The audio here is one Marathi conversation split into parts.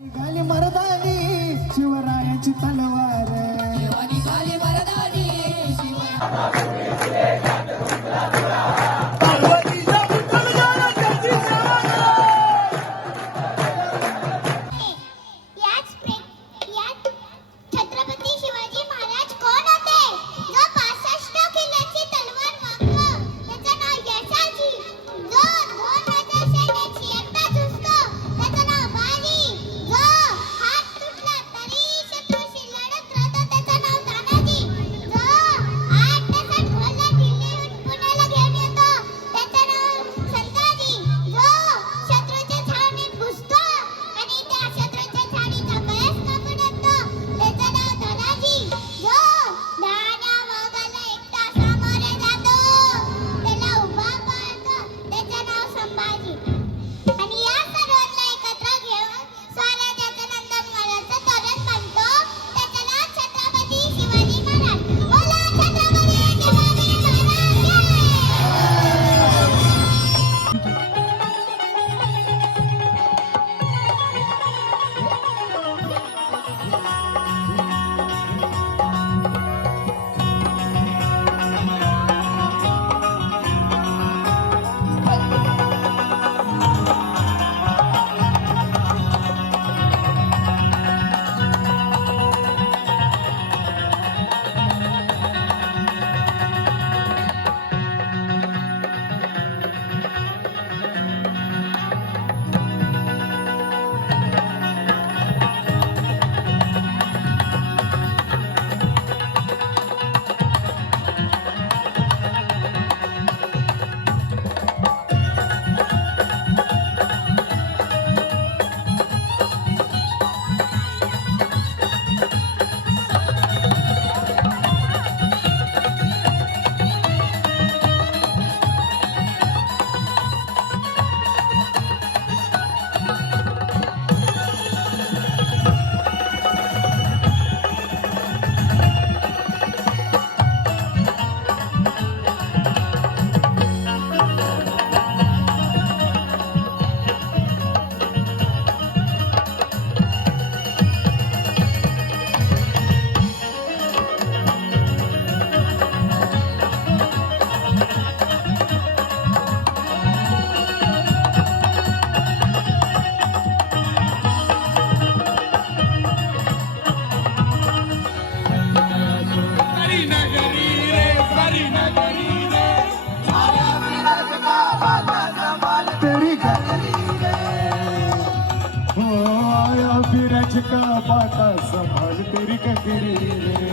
निघाली मर्दानी शिवरायाची तलवार निघाली मर्दानी छत्रपती शिवाजी महाराज कोण होते? जो 65 किल्ल्याची तलवार मागतो त्याचं नाव यशाची. जो 2000 सैन्याची एकटा झुजतो त्याचं नाव बाजी. जो हात तुटला तरी शत्रूशी लढत राहतो त्याचं नाव तानाजी. जो 8 तासात ढोलला दिल्लीहून पुण्याला घेऊन येतो त्याचं नाव संताजी. जो शत्रूच्या छावणीत घुसतो आणि त्या शत्रूच्या छावणीचा कळस कापून टाकतो त्याचं नाव धनाजी. जो धान्या वाघाला एकटा सामोरे जातो त्याला उभा पाहतो त्याचं नाव संभाजी. आणि या सर्वांना एकत्र घेऊन स्वराज्याचं नंदनवनाचं तोरण बांधतो त्याचं नाव छत्रपती शिवाजी महाराज. बोला छत्रपती शिवाजी महाराज तेरी गगरी रे हो आया बिरज का बाटा संभाल तेरी गगरी रे.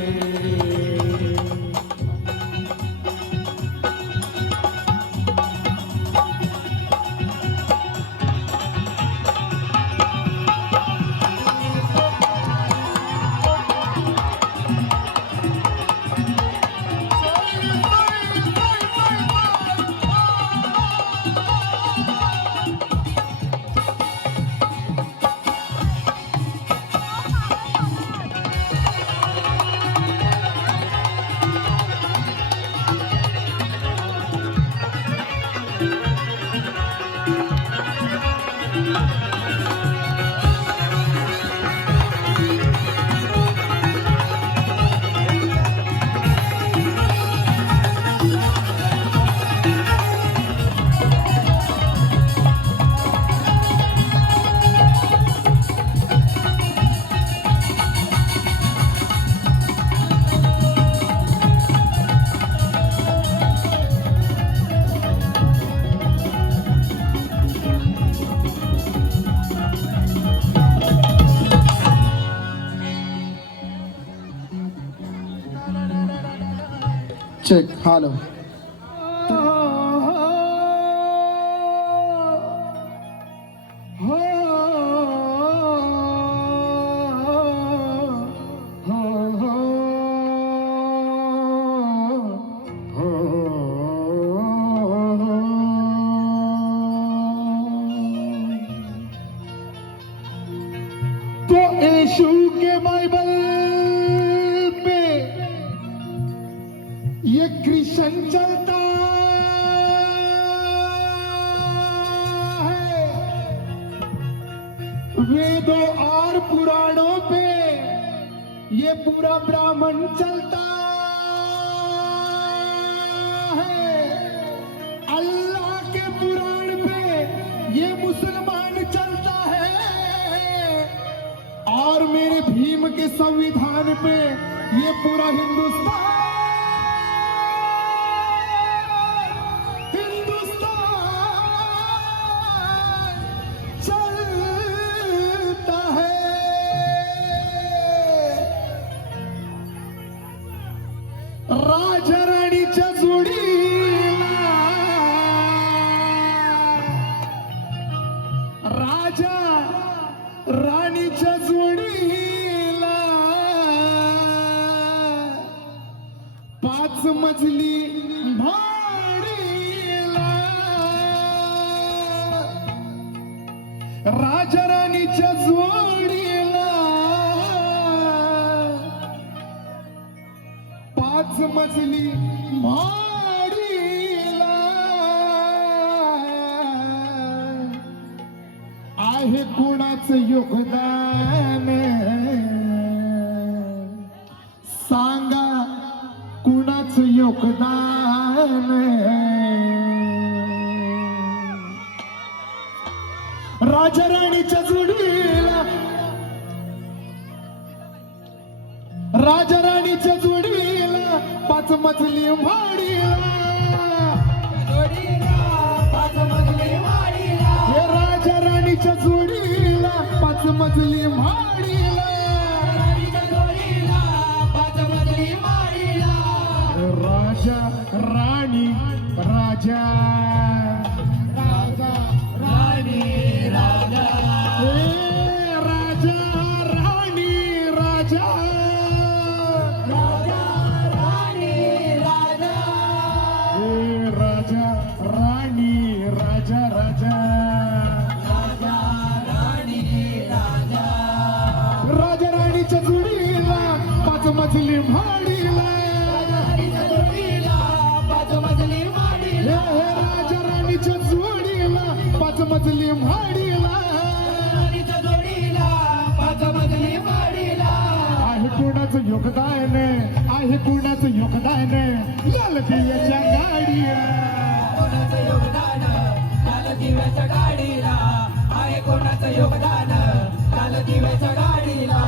चेक हॅलो तो यीशु के बाइबल पे ये क्रिश्चन चलता है, वेद वेदों और पुराणों पे ये पूरा ब्राह्मण चलता है, अल्लाह के पुराण पे ये मुसलमान चलता है, और मेरे भीम के संविधान पे ये पूरा हिंदुस्तान चलता है। राजा राणीच्या जोडीला, राजा राणीच्या जोडीला 5 मजली भाडीला, राजा राणीच्या जोडीला 5 मजली भाडीला आहे कोणाचं योगदान, सांगा कुणाचं योगदान। राजा राणीच्या जोडीला, राजा राणीच्या जोडीला 5 मजली भाडीला, हे राजा राणीच्या जोडीला 5 मजली भाडीला, राजा राणी, राजा राजा राणी, राजा राजा राणी, राजा राजा राणी, राजा राजा राणी, राजा राजा राजा राणीच्या जोडीला 5 मजली भाडीला, राजा राणीच्या जोडीला 5 मजली भाडीला, आहे कोणाचं योगदान, आहे कोणाचं योगदान, लाल दिव्याच्या गाडीला, योगदान लाल दिव्याच्या गाडीला।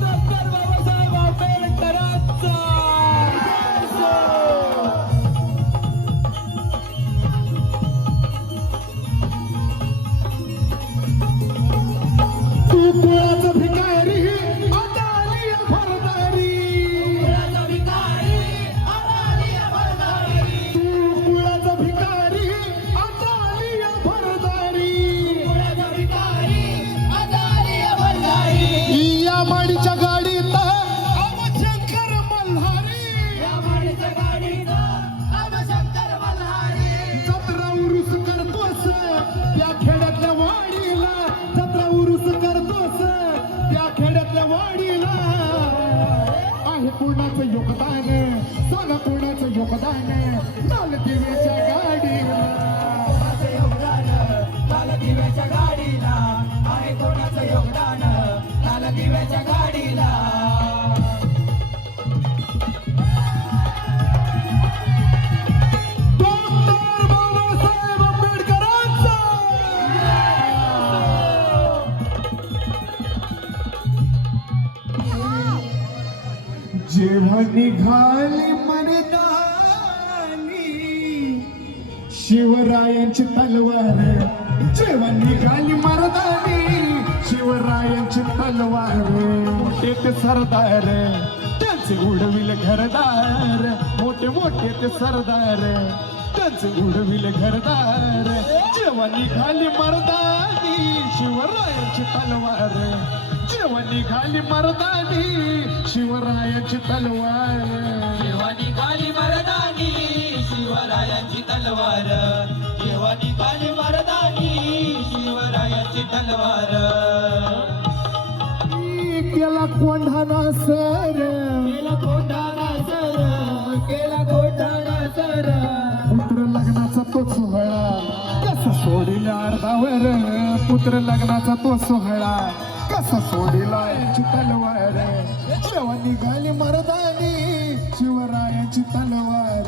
डॉक्टर बाबासाहेब आंबेडकरांचा तू कुळाचा भिकारी आता आली भरदारी, तू कुळाचा भिकारी आता आली भरदारी, या माडीच्या गाडीत शंकर मल्हारी, जत्रा उरूस करतोस त्या खेड्यातल्या वाडीला, जत्रा उरूस करतोस त्या खेड्यातल्या वाडीला, आहे कोणाचं योगदान, सांगा कोणाचं योगदान, लाल दिव्याच्या गाडीला, लाल दिव्याच्या गाडीला, आहे कोणाचं योगदान लाल दिव्याच्या गाडीला। डॉक्टर बाबासाहेब आंबेडकरांचा जेव्हा निघाली मर्दानी शिवरायांची तलवार, जेव्हा निघाली मर्दानी शिवरायांची तलवार, मोठे ते सरदार त्यांचे उडविल घरदार, मोठे मोठे ते सरदार त्यांचे उडविल घरदार, जेव्हा निघाली मर्दानी शिवरायांची तलवार, जेव्हा निघाली मर्दानी शिवरायांची तलवार, जेव्हा निघाली मर्दानी शिवरायांची तलवार, जेव्हा निघाली मर्दानी शिवरायांची तलवार। केला कोंढाणा सर, केला कोंढाणा सर, केला कोंढाणा सर, पुत्र लग्नाचा तो सोहळा कसा सोडिला अर्धा अर्ध्यावर पुत्र लग्नाचा तो सोहळा कसा सोडिला यांची तलवार जेव्हा निघाली मर्दानी शिवरायाची तलवार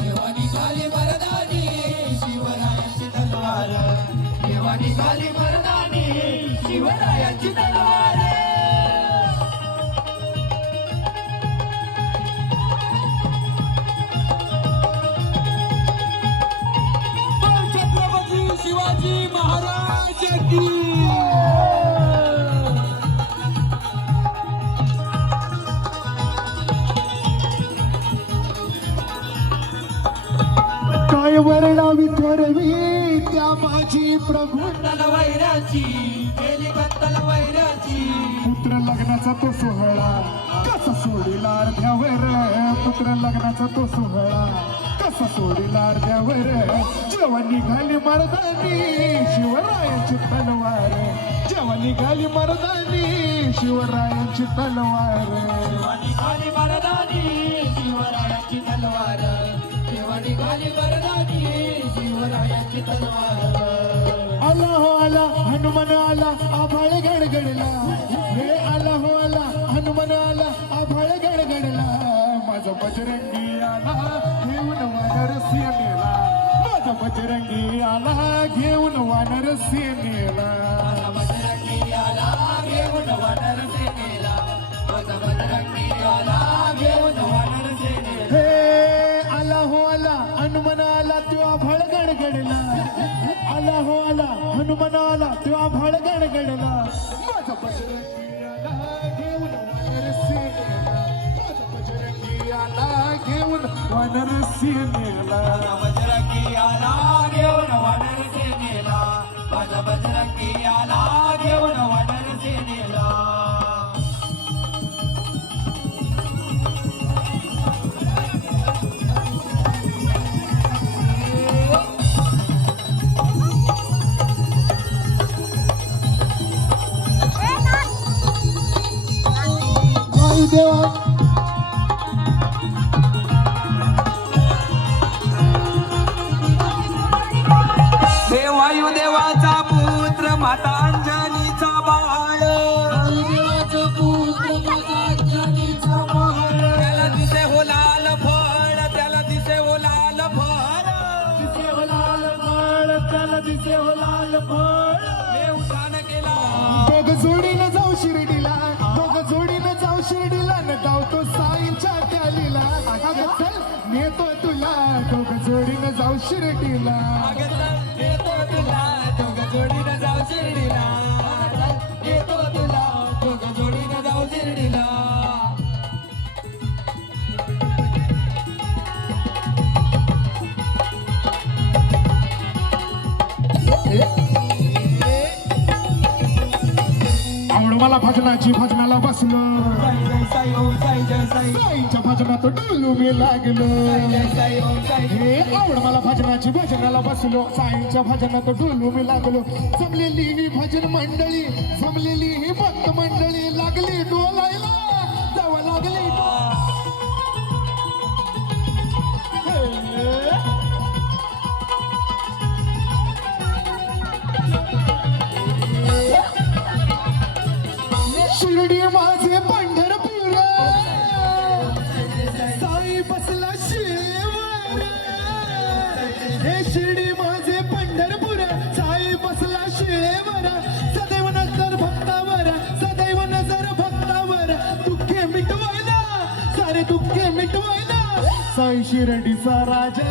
जेव्हा निघाली मर्दानी शिवरायाची तलवार जेव्हा निघाली मर्दानी शिवरायाची तलवार छत्रपती शिवाजी महाराज की काय वर्णावी थोरवी त्या माझी प्रभू वैराची गेली कत्तल वैराची पुत्र लग्नाचा तो सोहळा कसा सोडिला अर्ध्यावर पुत्र लग्नाचा तो सोहळा कसा सोडिला अर्ध्यावर जेव्हा निघाली मर्दानी शिवरायांची तलवार जेव्हा निघाली मर्दानी शिवरायांची तलवार जेव्हा निघाली मर्दानी शिवरायाची तलवार जेव्हा निघाली मर्दानी शिवरायाची तलवार आला हो आला हनुमान आला आभाळ गडगडला हे आला हो आला हनुमान आला आभाळ गडगडला माझा बजरंगी आला घेऊन वानर सेनेला माझा बजरंगी आला घेऊन वानर सेनेला बजरंगी आला घेऊन वानर सेनेला माझा बजरंगी आला घेऊन वानर सेनेला हे आला हो आला हनुमान आला तो आभाळ गडगडला आला हो आला हनुमान आला तो आभाळ गडगडला माझा बजरंगी आला घेऊन वानर सेनेला माझा बजरंगी आला घेऊन वानर सेनेला बजरंगी आला घेऊन वानर सेनेला माझा बजरंगी आला घेऊन वानर सेनेला आई देवा वायुदेवाचा पुत्र माता अंजनीचा बाळ त्याला दिसे हो लाल फळ त्याला दिसे हो लाल फळ दिसे हो लाल फळ त्याला दिसे हो लाल फळ हे उठान केला दोघ जोडीनं जाऊ शिर्डीला दोघ जोडीनं जाऊ शिर्डीला न धावतो साईंच्या ट्यालीला अगं चल नेतो तुला दोघ जोडीनं जाऊ शिर्डीला अगं चल येतो तुला दोघं जोडीनं जाऊ शिर्डीला चल येतो तुला दोघं जोडीनं जाऊ शिर्डीला आवड मला भजनाची भजनाला बसलो जय जय साई ओम साई जय साई साईंच्या भजनात डोलू मी लागलो जय साई ओम साई हे आवड मला भजनाची भजनाला बसलो साईंच्या भजनात डोलू मी लागलो जमलेली ही भजन मंडळी जमलेली ही भक्त मंडळी लागली डोलायला जावं लागली शिर्डी माझे पंढरपूर साई बसला शिवर हे शिर्डी माझे पंढरपूर साई बसला शिळेवर सदैव नजर भक्तावर सदैव नजर भक्तावर दुःखे मिटवायला सारे दुःखे मिटवायला साई शिर्डीचा राजा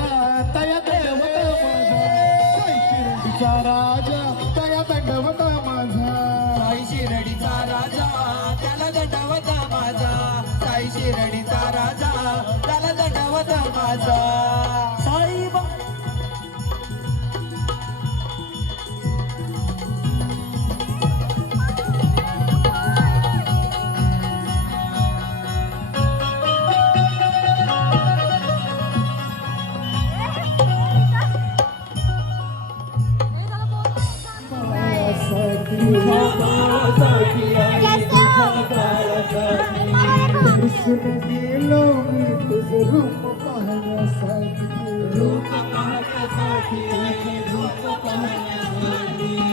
तया दंडवत माझा साई शिर्डीचा राजा तया दंडवत माझा साई शिर्डीचा राजा त्याला दंडवत माझा साई शिर्डीचा राजा त्याला दंडवत माझा साई कृष्ण गेलो मी तुझं रूप पाहण्यासाठी रूप पाहण्यासाठी रूप पाहण्यासाठी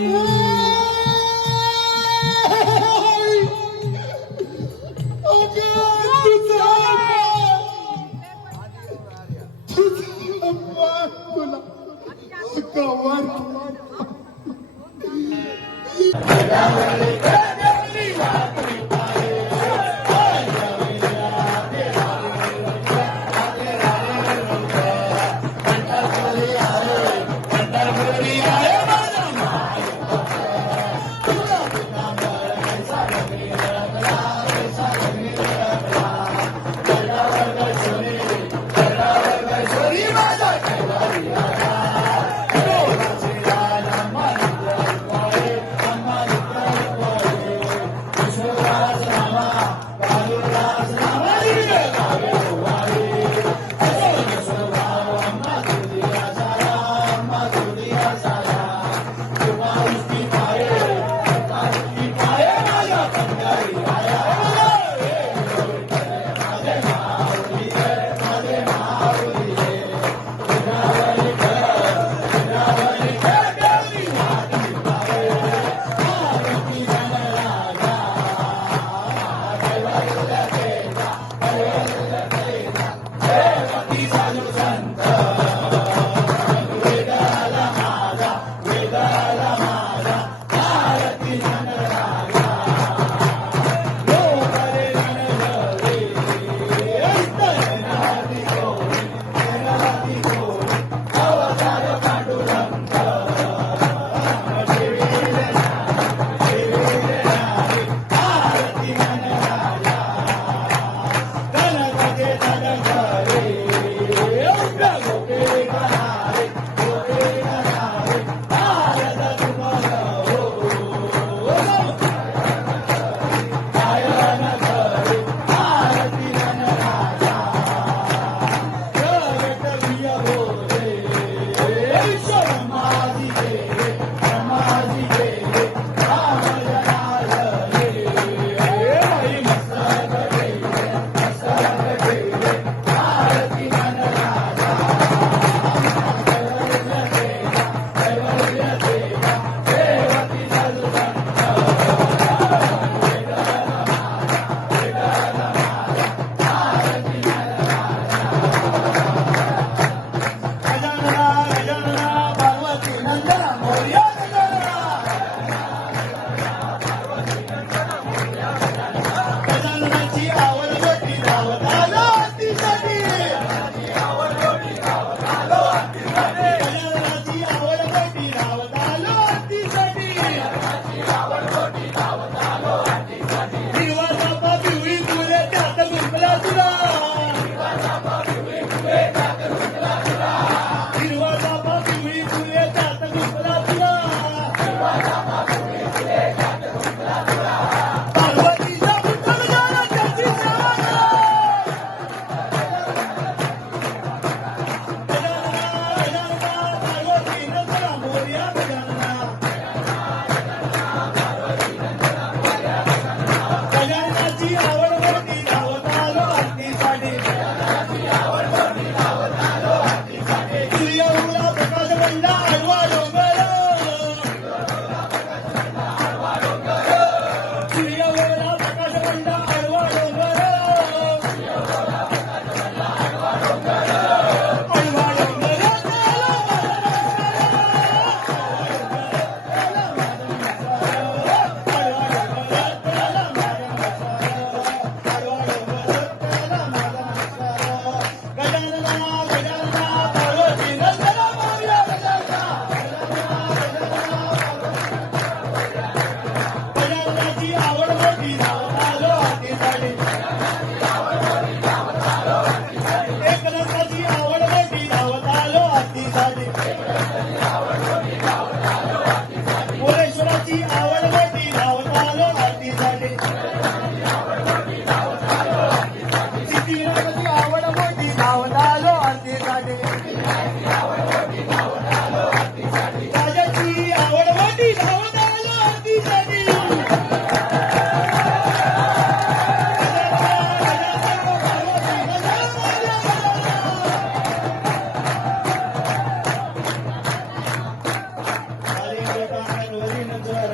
हरी बेटा हरी नंतर